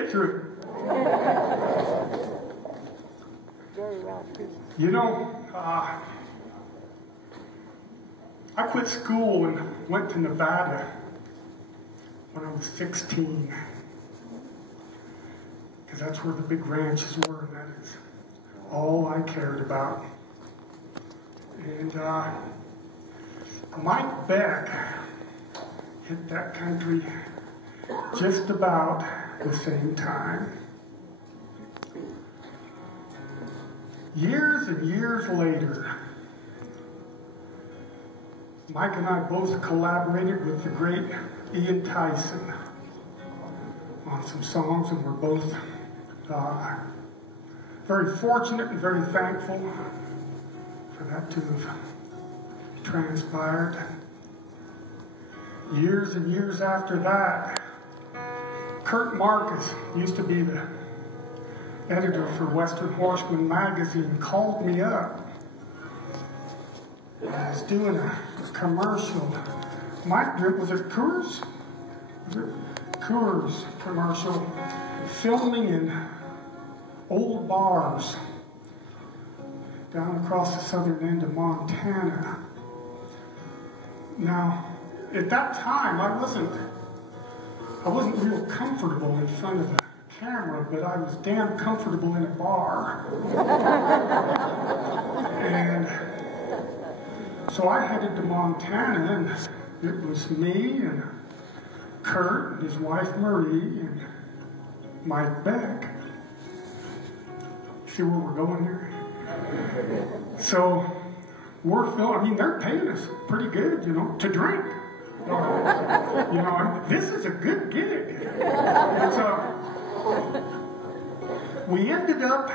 get through. You know, I quit school and went to Nevada when I was 16. Because that's where the big ranches were, and that is all I cared about. And Mike Beck hit that country just about the same time. Years and years later, Mike and I both collaborated with the great Ian Tyson on some songs, and we're both very fortunate and very thankful for that to have transpired. Years and years after that, Kurt Marcus used to be the editor for Western Horseman magazine, called me up. I was doing a commercial. Mike, was it Coors? Was it Coors commercial? Filming in old bars down across the southern end of Montana. Now, at that time, I wasn't real comfortable in front of the camera, but I was damn comfortable in a bar. And so I headed to Montana, and it was me and Kurt and his wife Marie and Mike Beck. See where we're going here? So we're filming. I mean, they're paying us pretty good, you know, to drink. You know, this is a good gig. And so we ended up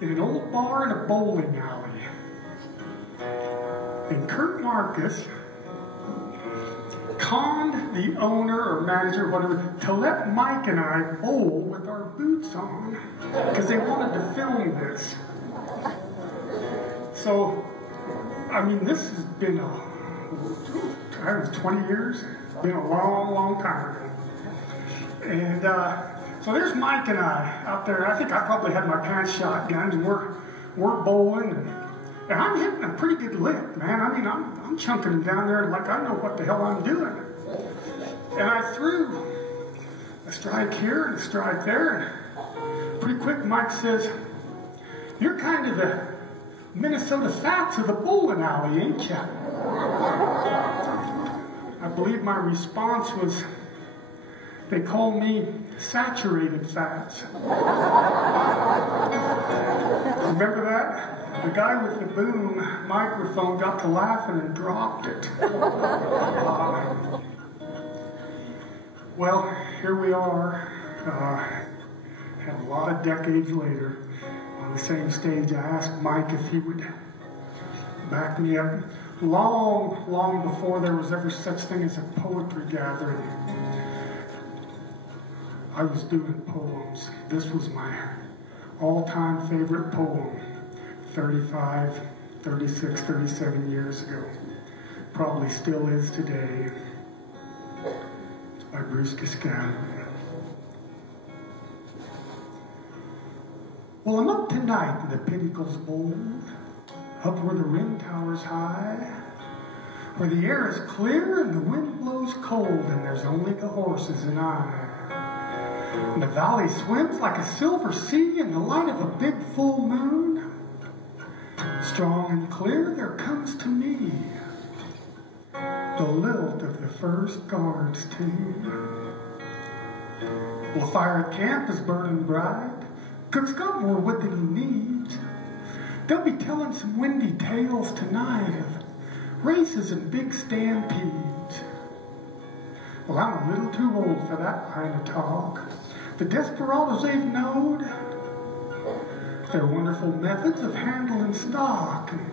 in an old bar in a bowling alley. And Kurt Marcus conned the owner or manager, whatever, to let Mike and I bowl with our boots on because they wanted to film this. So, I mean, this has been I was 20 years. Been a long, long time ago. And so there's Mike and I out there. I think I probably had my pants shotgunned, and we're bowling, and I'm hitting a pretty good lick, man. I mean, I'm chunking them down there like I know what the hell I'm doing. And I threw a strike here and a strike there, and pretty quick Mike says, "You're kind of the Minnesota Fats of the bowling alley, ain't you?" I believe my response was, "They call me saturated fats." Remember that? The guy with the boom microphone got to laughing and dropped it. Well, here we are, a lot of decades later, on the same stage. I asked Mike if he would back me up. Long, long before there was ever such thing as a poetry gathering, I was doing poems. This was my all-time favorite poem, 35, 36, 37 years ago. Probably still is today. It's by Bruce Cascade. Well, I'm up tonight in the pinnacles bold, up where the rim towers high, where the air is clear and the wind blows cold, and there's only the horses and I. And the valley swims like a silver sea in the light of a big full moon. Strong and clear there comes to me the lilt of the first guard's tune. Well, fire at camp is burning bright. Cook's got more wood than he needs. They'll be telling some windy tales tonight of races and big stampedes. Well, I'm a little too old for that kind of talk. The desperados they've knowed, their wonderful methods of handling stock, and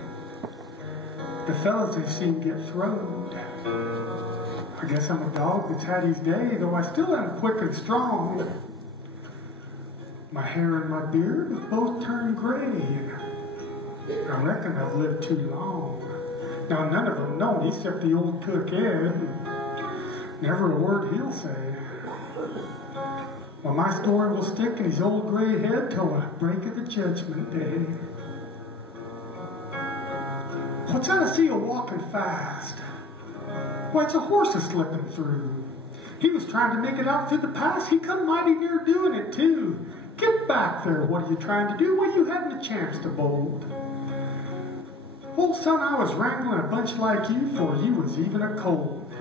the fellas they've seen get throwed. I guess I'm a dog that's had his day, though I still am quick and strong. My hair and my beard have both turned gray, and I reckon I've lived too long. Now, none of them know me except the old cook Ed. Never a word he'll say. Well, my story will stick in his old gray head till the break of the judgment day. What's that I see you walking fast? Why, it's a horse a-slipping through. He was trying to make it out through the pass. He come mighty near doing it, too. Get back there. What are you trying to do? Well, you hadn't a chance to bolt. Old son, I was wrangling a bunch like you for you was even a colt.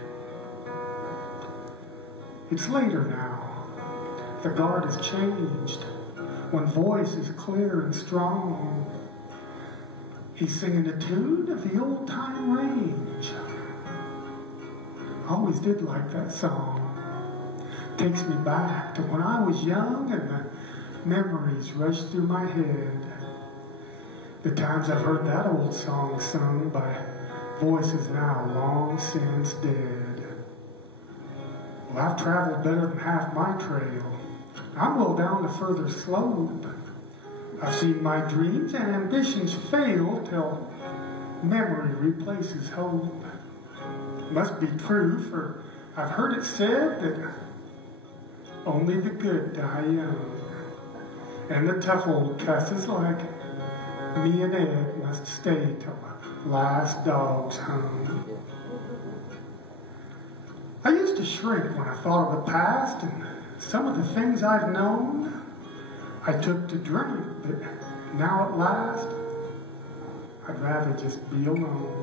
It's later now. The guard has changed. One voice is clear and strong. He's singing a tune of the old-time range. I always did like that song. Takes me back to when I was young and the memories rush through my head. The times I've heard that old song sung by voices now long since dead. Well, I've traveled better than half my trail. I'm well down the further slope. I've seen my dreams and ambitions fail till memory replaces hope. Must be true, for I've heard it said that only the good die young. And the tough old cusses like me and Ed must stay till the last dog's hung. I used to shrink when I thought of the past and some of the things I've known. I took to drink, but now at last, I'd rather just be alone.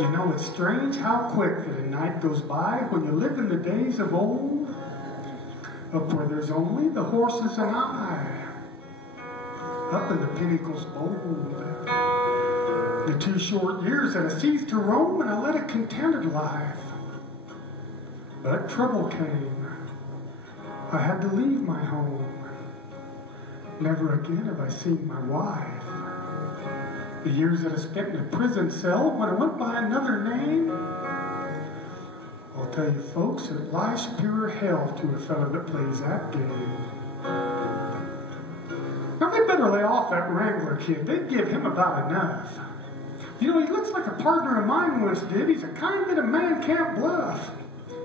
You know, it's strange how quick that a night goes by when you live in the days of old, up where there's only the horses and I, up in the pinnacles bold. The 2 short years that I ceased to roam and I led a contented life. But trouble came. I had to leave my home. Never again have I seen my wife. The years that I spent in a prison cell when I went by another name, I'll tell you folks that life's pure hell to a fellow that plays that game. Now they better lay off that Wrangler kid. They'd give him about enough. You know, he looks like a partner of mine once did. He's a kind that a man can't bluff.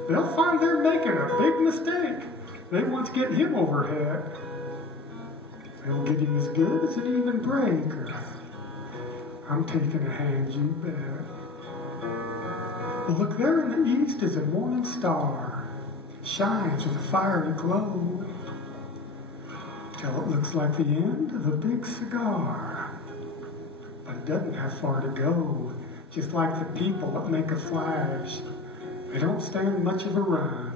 They'll find they're making a big mistake. They once get him overhead. They'll get him as good as an even breaker. I'm taking a hand, you bet. Well, look, there in the east is a morning star. Shines with a fiery glow. Till it looks like the end of a big cigar. But it doesn't have far to go. Just like the people that make a flash. They don't stand much of a run.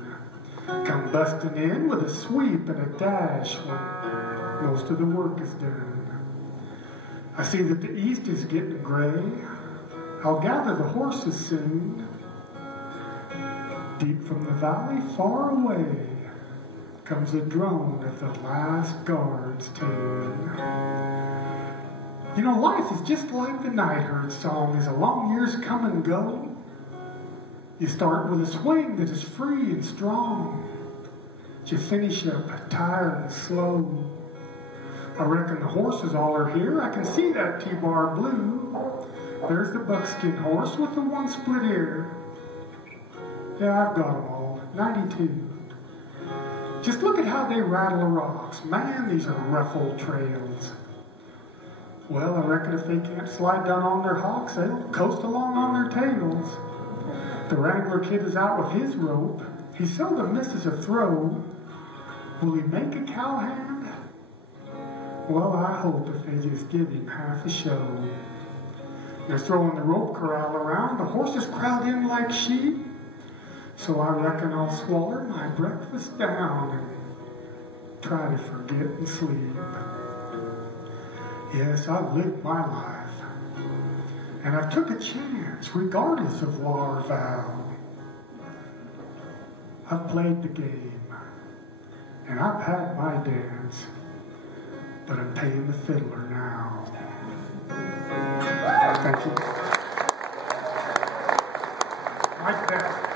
Come busting in with a sweep and a dash when most of the work is done. I see that the east is getting gray. I'll gather the horses soon. Deep from the valley, far away, comes the drone of the last guard's tune. You know, life is just like the night herd song. As the long years come and go, you start with a swing that is free and strong. But you finish up tired and slow. I reckon the horses all are here. I can see that T-bar blue. There's the buckskin horse with the one split ear. Yeah, I've got them all. 92. Just look at how they rattle the rocks. Man, these are rough old trails. Well, I reckon if they can't slide down on their hocks, they'll coast along on their tails. The Wrangler kid is out with his rope. He seldom misses a throw. Will he make a cowhand? Well, I hope if they just give him half a show. They're throwing the rope corral around. The horses crowd in like sheep. So I reckon I'll swallow my breakfast down and try to forget and sleep. Yes, I've lived my life. And I've took a chance, regardless of law or vow. I've played the game. And I've had my dance. But I'm paying the fiddler now. Thank you. Mike Beck.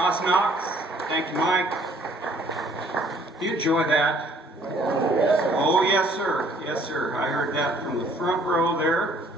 Ross Knox. Thank you, Mike. Do you enjoy that? Oh, yes, sir. Yes, sir. I heard that from the front row there.